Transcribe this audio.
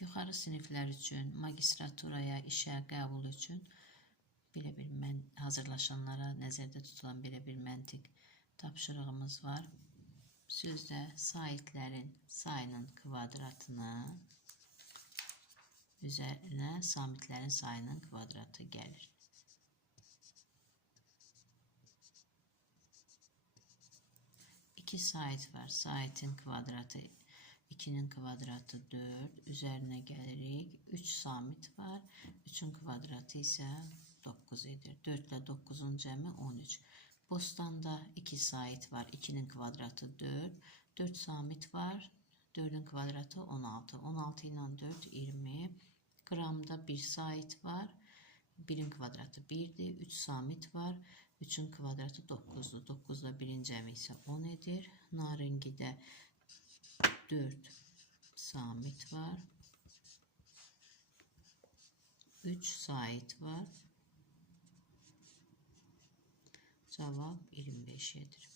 Yuxarı siniflər üçün, magistraturaya, işə qəbul üçün belə bir hazırlaşanlara nəzərdə tutulan belə bir məntiq tapşırığımız var. Sözdə saitlərin sayının kvadratına üzərinə samitlərin sayının kvadratı gəlir. İki sait var. Saitin kvadratı 2'nin kvadratı 4. Üzerine gelirik. 3 samit var. 3'ün kvadratı ise 9 edir. 4 ile 9'un cəmi 13. Bostanda 2 sait var. 2'nin kvadratı 4. 4 samit var. 4'ün kvadratı 16. 16 ile 4 20. Qramda 1 sait var. 1'in kvadratı 1'dir. 3 samit var. 3'ün kvadratı 9'dur. 9 ile 1'in cəmi ise 10 edir. Naringidə 4 samit var. 3 sait var. Cavab 25 edir.